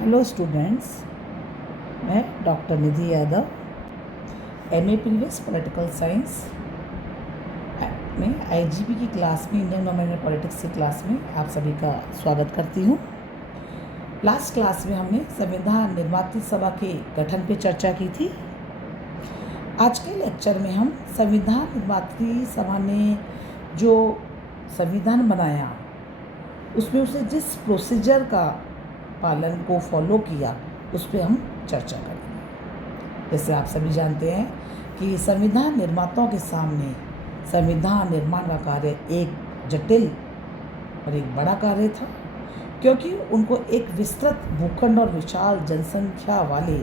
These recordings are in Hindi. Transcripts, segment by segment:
हेलो स्टूडेंट्स, मैं doctor Nidhi Yadav MA previous political science में आईजीपी की क्लास में इंडियन गवर्नमेंट एंड पॉलिटिक्स की क्लास में आप सभी का स्वागत करती हूँ। लास्ट क्लास में हमने संविधान निर्मात्री सभा के गठन पर चर्चा की थी। आज के लेक्चर में हम संविधान निर्मात्री सभा ने जो संविधान बनाया उसमें उसने जिस प्रोसीजर का पालन को फॉलो किया उस पर हम चर्चा करेंगे। जैसे आप सभी जानते हैं कि संविधान निर्माताओं के सामने संविधान निर्माण का कार्य एक जटिल और एक बड़ा कार्य था, क्योंकि उनको एक विस्तृत भूखंड और विशाल जनसंख्या वाले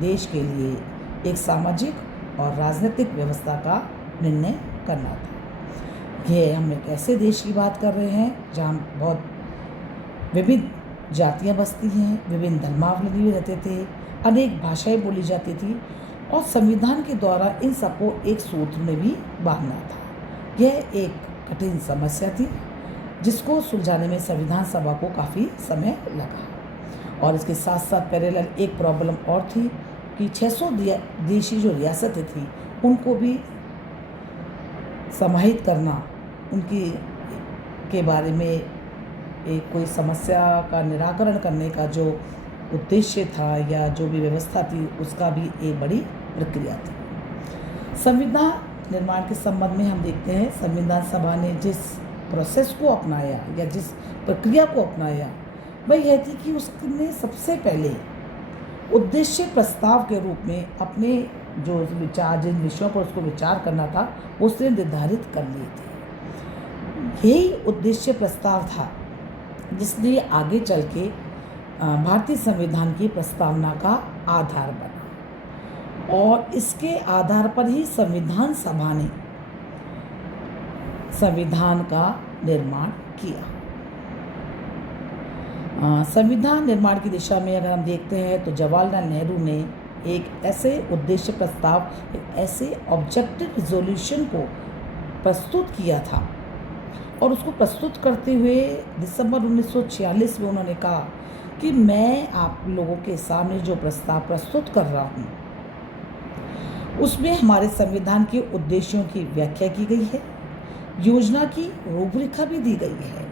देश के लिए एक सामाजिक और राजनीतिक व्यवस्था का निर्णय करना था। ये हम एक ऐसे देश की बात कर रहे हैं जहाँ बहुत विविध जातियाँ बसती हैं, विभिन्न धर्मावलंबी रहते थे, अनेक भाषाएं बोली जाती थी और संविधान के द्वारा इन सबको एक सूत्र में भी बांधना था। यह एक कठिन समस्या थी जिसको सुलझाने में संविधान सभा को काफ़ी समय लगा। और इसके साथ साथ पैरेलल एक प्रॉब्लम और थी कि 600 देशी जो रियासतें थी उनको भी समाहित करना, उनकी के बारे में एक कोई समस्या का निराकरण करने का जो उद्देश्य था या जो भी व्यवस्था थी उसका भी एक बड़ी प्रक्रिया थी। संविधान निर्माण के संबंध में हम देखते हैं संविधान सभा ने जिस प्रोसेस को अपनाया या जिस प्रक्रिया को अपनाया वह यह थी कि उसने सबसे पहले उद्देश्य प्रस्ताव के रूप में अपने जो विचार, जिन विषयों पर उसको विचार करना था उसने निर्धारित कर लिए थे। यही उद्देश्य प्रस्ताव था जिसने आगे चल के भारतीय संविधान की प्रस्तावना का आधार बना और इसके आधार पर ही संविधान सभा ने संविधान का निर्माण किया। संविधान निर्माण की दिशा में अगर हम देखते हैं तो जवाहरलाल नेहरू ने एक ऐसे उद्देश्य प्रस्ताव, एक ऐसे ऑब्जेक्टिव रिजोल्यूशन को प्रस्तुत किया था और उसको प्रस्तुत करते हुए दिसंबर 1946 में उन्होंने कहा कि मैं आप लोगों के सामने जो प्रस्ताव प्रस्तुत कर रहा हूँ उसमें हमारे संविधान के उद्देश्यों की व्याख्या की गई है, योजना की रूपरेखा भी दी गई है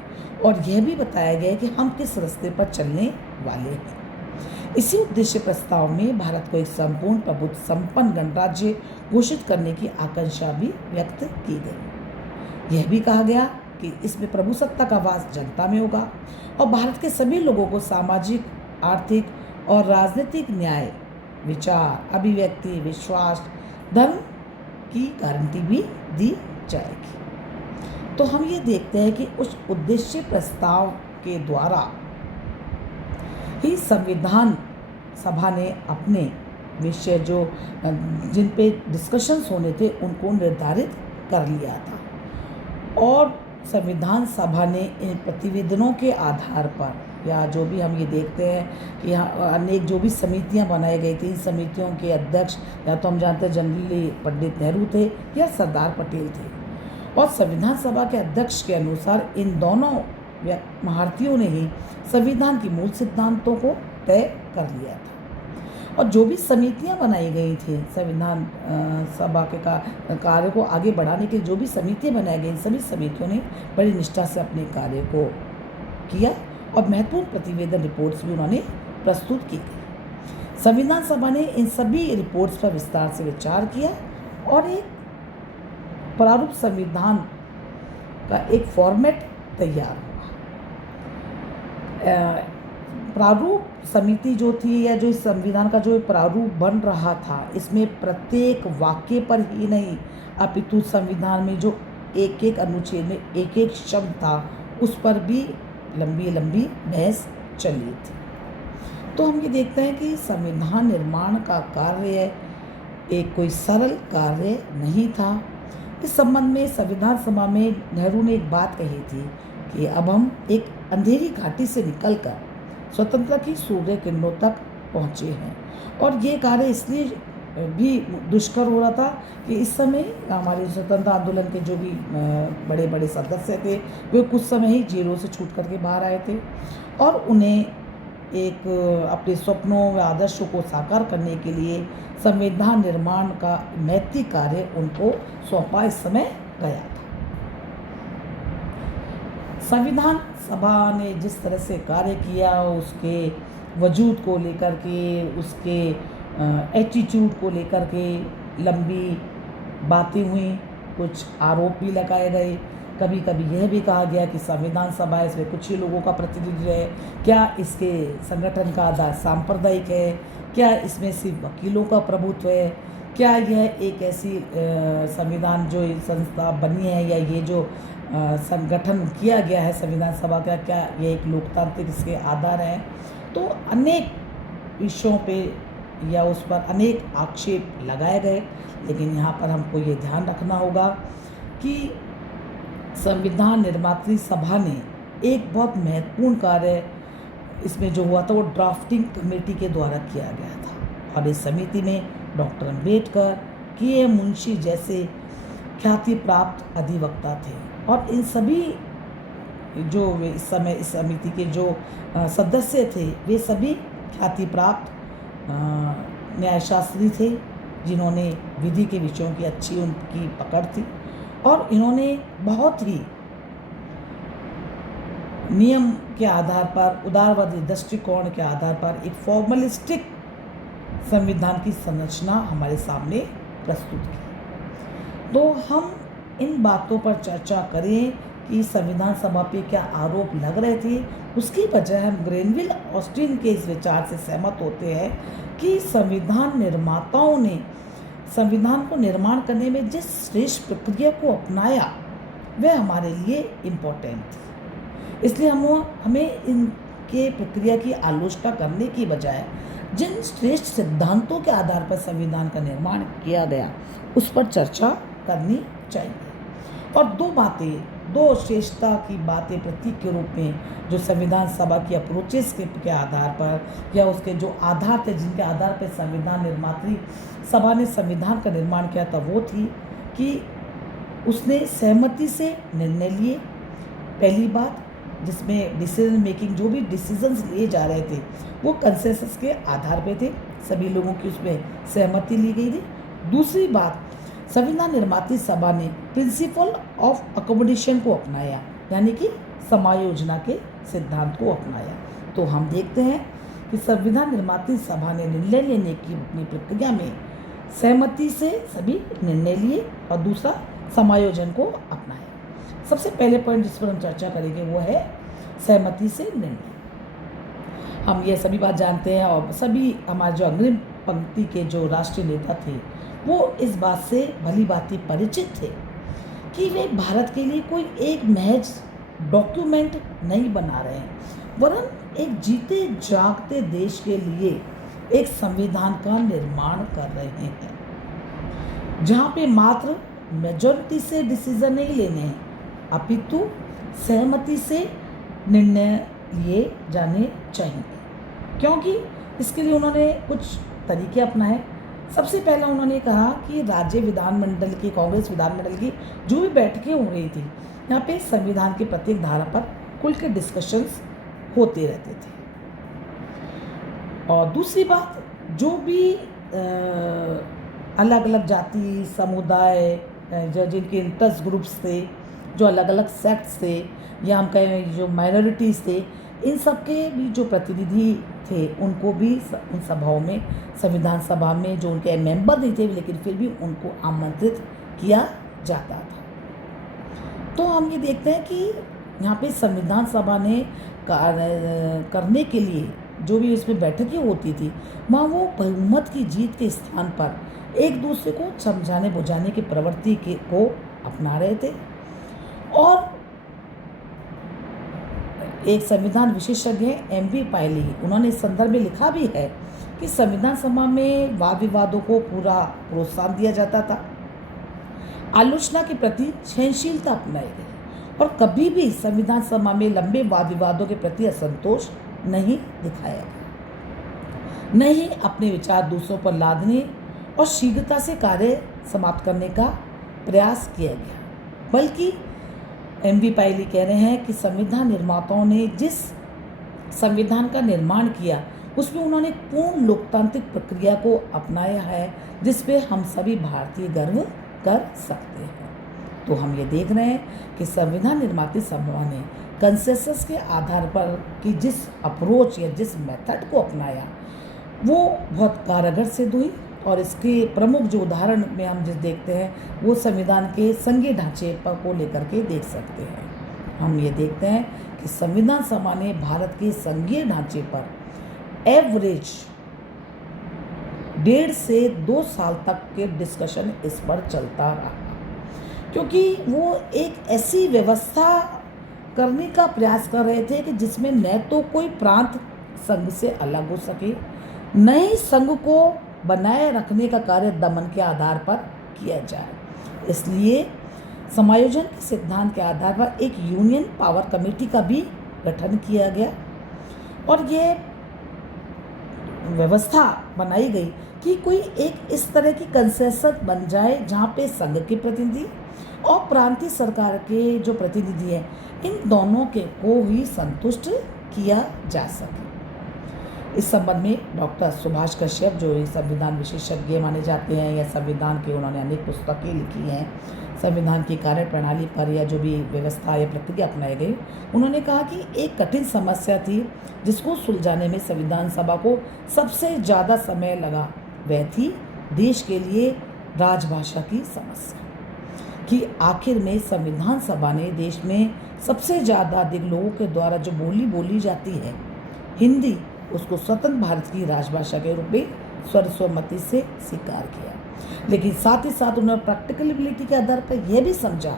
और यह भी बताया गया है कि हम किस रास्ते पर चलने वाले हैं। इसी उद्देश्य प्रस्ताव में भारत को एक संपूर्ण प्रभुत्व संपन्न गणराज्य घोषित करने की आकांक्षा भी व्यक्त की गई। यह भी कहा गया कि इसमें प्रभुसत्ता का वास जनता में होगा और भारत के सभी लोगों को सामाजिक, आर्थिक और राजनीतिक न्याय, विचार, अभिव्यक्ति, विश्वास, धर्म की गारंटी भी दी जाएगी। तो हम ये देखते हैं कि उस उद्देश्य प्रस्ताव के द्वारा ही संविधान सभा ने अपने विषय जो जिन पे डिस्कशंस होने थे उनको निर्धारित कर लिया था और संविधान सभा ने इन प्रतिवेदनों के आधार पर या जो भी हम ये देखते हैं कि अनेक जो भी समितियां बनाई गई थी, इन समितियों के अध्यक्ष या तो हम जानते हैं जनरली पंडित नेहरू थे या सरदार पटेल थे और संविधान सभा के अध्यक्ष के अनुसार इन दोनों महारथियों ने ही संविधान की मूल सिद्धांतों को तय कर लिया था। और जो भी समितियां बनाई गई थी संविधान सभा के कार्य को आगे बढ़ाने के जो भी समितियां बनाई गई, सभी समितियों ने बड़ी निष्ठा से अपने कार्य को किया और महत्वपूर्ण प्रतिवेदन रिपोर्ट्स भी उन्होंने प्रस्तुत की गई। संविधान सभा ने इन सभी रिपोर्ट्स पर विस्तार से विचार किया और एक प्रारूप संविधान का एक फॉर्मेट तैयार हुआ। प्रारूप समिति जो थी या जो इस संविधान का जो प्रारूप बन रहा था इसमें प्रत्येक वाक्य पर ही नहीं अपितु संविधान में जो एक एक अनुच्छेद में एक एक शब्द था उस पर भी लंबी लंबी बहस चली थी। तो हम ये देखते हैं कि संविधान निर्माण का कार्य एक कोई सरल कार्य नहीं था। इस संबंध में संविधान सभा में नेहरू ने एक बात कही थी कि अब हम एक अंधेरी घाटी से निकलकर स्वतंत्रता की सूर्य किरणों तक पहुँचे हैं और ये कार्य इसलिए भी दुष्कर हो रहा था कि इस समय हमारे स्वतंत्रता आंदोलन के जो भी बड़े बड़े सदस्य थे वे कुछ समय ही जेलों से छूट करके बाहर आए थे और उन्हें एक अपने सपनों व आदर्शों को साकार करने के लिए संविधान निर्माण का नैतिक कार्य उनको सौंपा इस समय गया था। संविधान सभा ने जिस तरह से कार्य किया, उसके वजूद को लेकर के, उसके एटीट्यूड को लेकर के लंबी बातें हुई, कुछ आरोप भी लगाए गए। कभी कभी यह भी कहा गया कि संविधान सभा इसमें कुछ ही लोगों का प्रतिनिधित्व है, क्या इसके संगठन का आधार सांप्रदायिक है, क्या इसमें सिर्फ वकीलों का प्रभुत्व है, क्या यह एक ऐसी संविधान जो संस्था बनी है या ये जो संगठन किया गया है संविधान सभा का, क्या ये एक लोकतांत्रिक इसके आधार है। तो अनेक विषयों पे या उस पर अनेक आक्षेप लगाए गए, लेकिन यहाँ पर हमको ये ध्यान रखना होगा कि संविधान निर्मात्री सभा ने एक बहुत महत्वपूर्ण कार्य इसमें जो हुआ था वो ड्राफ्टिंग कमेटी के द्वारा किया गया था, और इस समिति में डॉक्टर अम्बेडकर, के मुंशी जैसे ख्याति प्राप्त अधिवक्ता थे, और इन सभी जो इस समय इस समिति के जो सदस्य थे वे सभी ख्याति प्राप्त न्यायशास्त्री थे, जिन्होंने विधि के विषयों की अच्छी उनकी पकड़ थी, और इन्होंने बहुत ही नियम के आधार पर, उदारवादी दृष्टिकोण के आधार पर एक फॉर्मलिस्टिक संविधान की संरचना हमारे सामने प्रस्तुत की। तो हम इन बातों पर चर्चा करें कि संविधान सभा पे क्या आरोप लग रहे थे, उसकी बजाय हम ग्रेनविल ऑस्टिन के इस विचार से सहमत होते हैं कि संविधान निर्माताओं ने संविधान को निर्माण करने में जिस श्रेष्ठ प्रक्रिया को अपनाया वह हमारे लिए इम्पोर्टेंट थी। इसलिए हमें इनके प्रक्रिया की आलोचना करने की बजाय जिन श्रेष्ठ सिद्धांतों के आधार पर संविधान का निर्माण किया गया उस पर चर्चा करनी चाहिए। और दो श्रेष्ठता की बातें प्रतीक के रूप में जो संविधान सभा की अप्रोचेस के आधार पर या उसके जो आधार थे जिनके आधार पर संविधान निर्मात्री सभा ने संविधान का निर्माण किया था, वो थी कि उसने सहमति से निर्णय लिए। पहली बात, जिसमें डिसीजन मेकिंग, जो भी डिसीजंस लिए जा रहे थे वो कंसेंसस के आधार पे थे, सभी लोगों की उसमें सहमति ली गई थी। दूसरी बात, संविधान निर्मात्री सभा ने प्रिंसिपल ऑफ अकोमोडेशन को अपनाया, यानी कि समायोजना के सिद्धांत को अपनाया। तो हम देखते हैं कि संविधान निर्मात्री सभा ने निर्णय लेने की अपनी प्रक्रिया में सहमति से सभी निर्णय लिए और दूसरा समायोजन को अपनाया। सबसे पहले पॉइंट जिस पर हम चर्चा करेंगे वो है सहमति से निर्णय। हम ये सभी बात जानते हैं और सभी हमारे जो अग्रिम पंक्ति के जो राष्ट्रीय नेता थे वो इस बात से भली भांति परिचित थे कि वे भारत के लिए कोई एक महज डॉक्यूमेंट नहीं बना रहे हैं, वरन एक जीते जागते देश के लिए एक संविधान का निर्माण कर रहे हैं, जहाँ पे मात्र मेजॉरिटी से डिसीजन नहीं लेने हैं अपितु सहमति से निर्णय लिए जाने चाहिए। क्योंकि इसके लिए उन्होंने कुछ तरीके अपनाए। सबसे पहला उन्होंने कहा कि राज्य विधानमंडल की, कांग्रेस विधानमंडल की जो भी बैठकें हो रही थी, यहाँ पे संविधान की प्रत्येक धारा पर खुल के डिस्कशंस होते रहते थे। और दूसरी बात, जो भी अलग अलग जाति समुदाय जो जिनके इंटरेस्ट ग्रुप्स थे, जो अलग अलग सेक्ट्स थे या हम कहें जो माइनॉरिटीज़ थे, इन सब के भी जो प्रतिनिधि थे उनको भी उन सभाओं में, संविधान सभा में जो उनके मेंबर नहीं थे लेकिन फिर भी उनको आमंत्रित किया जाता था। तो हम ये देखते हैं कि यहाँ पे संविधान सभा ने करने के लिए जो भी इसमें बैठकें होती थी वहाँ वो बहुमत की जीत के स्थान पर एक दूसरे को समझाने बुझाने की प्रवृत्ति को अपना रहे थे। और एक संविधान विशेषज्ञ एमबी पायली, उन्होंने इस संदर्भ में लिखा भी है कि संविधान सभा में वाद विवादों को पूरा प्रोत्साहन दिया जाता था, आलोचना के प्रति सहनशीलता अपनाई गई और कभी भी संविधान सभा में लंबे वाद विवादों के प्रति असंतोष नहीं दिखाया गया, नहीं अपने विचार दूसरों पर लादने और शीघ्रता से कार्य समाप्त करने का प्रयास किया गया। बल्कि एमबी पायली कह रहे हैं कि संविधान निर्माताओं ने जिस संविधान का निर्माण किया, उसमें उन्होंने एक पूर्ण लोकतांत्रिक प्रक्रिया को अपनाया है, जिस पे हम सभी भारतीय गर्व कर सकते हैं। तो हम ये देख रहे हैं कि संविधान निर्माता सभा ने कंसेंसस के आधार पर कि जिस अप्रोच या जिस मेथड को अपनाया वो बहुत कारगर सिद्ध हुई। और इसके प्रमुख जो उदाहरण में हम जिस देखते हैं वो संविधान के संघीय ढांचे पर को लेकर के देख सकते हैं। हम ये देखते हैं कि संविधान सभा ने भारत के संघीय ढांचे पर एवरेज 1.5 से 2 साल तक के डिस्कशन इस पर चलता रहा, क्योंकि वो एक ऐसी व्यवस्था करने का प्रयास कर रहे थे कि जिसमें न तो कोई प्रांत संघ से अलग हो सके, न ही संघ को बनाए रखने का कार्य दमन के आधार पर किया जाए। इसलिए समायोजन के सिद्धांत के आधार पर एक यूनियन पावर कमेटी का भी गठन किया गया और ये व्यवस्था बनाई गई कि कोई एक इस तरह की कंसेंसस बन जाए जहाँ पे संघ के प्रतिनिधि और प्रांतीय सरकार के जो प्रतिनिधि हैं, इन दोनों के को ही संतुष्ट किया जा सके। इस संबंध में डॉक्टर सुभाष कश्यप, जो संविधान विशेषज्ञ माने जाते हैं या संविधान के उन्होंने अनेक पुस्तकें लिखी हैं संविधान की कार्य प्रणाली पर या जो भी व्यवस्था या प्रक्रिया अपनाई गई, उन्होंने कहा कि एक कठिन समस्या थी जिसको सुलझाने में संविधान सभा को सबसे ज़्यादा समय लगा, वह थी देश के लिए राजभाषा की समस्या। कि आखिर में संविधान सभा ने देश में सबसे ज़्यादा अधिक लोगों के द्वारा जो बोली जाती है हिंदी, उसको स्वतंत्र भारत की राजभाषा के रूप में सर्वसम्मति से स्वीकार किया। लेकिन साथ ही साथ उन्होंने प्रैक्टिकलिटी के आधार पर यह भी समझा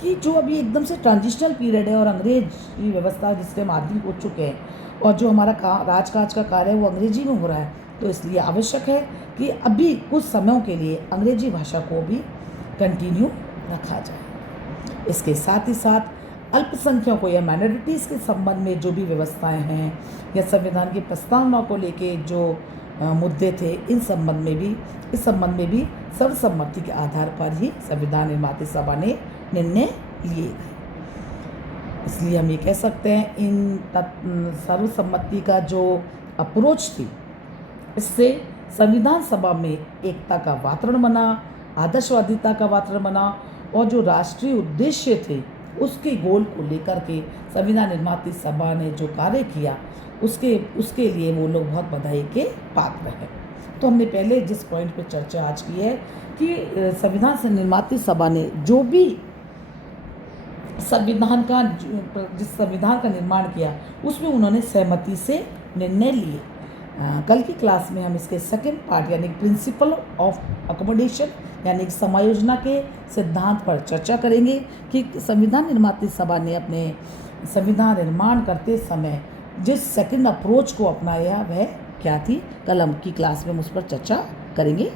कि जो अभी एकदम से ट्रांजिशनल पीरियड है और अंग्रेजी व्यवस्था जिसके हम आदी हो चुके हैं और जो हमारा राजकाज का कार्य है वो अंग्रेजी में हो रहा है, तो इसलिए आवश्यक है कि अभी कुछ समयों के लिए अंग्रेजी भाषा को भी कंटिन्यू रखा जाए। इसके साथ ही साथ अल्पसंख्यकों या माइनॉरिटीज़ के संबंध में जो भी व्यवस्थाएं हैं या संविधान की प्रस्तावना को लेके जो मुद्दे थे, इस संबंध में भी सर्वसम्मति के आधार पर ही संविधान निर्माता सभा ने निर्णय लिए गए। इसलिए हम ये कह सकते हैं इन सर्वसम्मति का जो अप्रोच थी, इससे संविधान सभा में एकता का वातावरण बना, आदर्शवादिता का वातावरण बना और जो राष्ट्रीय उद्देश्य थे उसके गोल को लेकर के संविधान निर्माता सभा ने जो कार्य किया उसके लिए वो लोग बहुत बधाई के पात्र हैं। तो हमने पहले जिस पॉइंट पे चर्चा आज की है कि संविधान निर्माता सभा ने जो भी जिस संविधान का निर्माण किया उसमें उन्होंने सहमति से निर्णय लिए। कल की क्लास में हम इसके सेकंड पार्ट यानी प्रिंसिपल ऑफ अकोमोडेशन यानी समायोजना के सिद्धांत पर चर्चा करेंगे कि संविधान निर्माता सभा ने अपने संविधान निर्माण करते समय जिस सेकंड अप्रोच को अपनाया वह क्या थी। कल हम की क्लास में हम उस पर चर्चा करेंगे।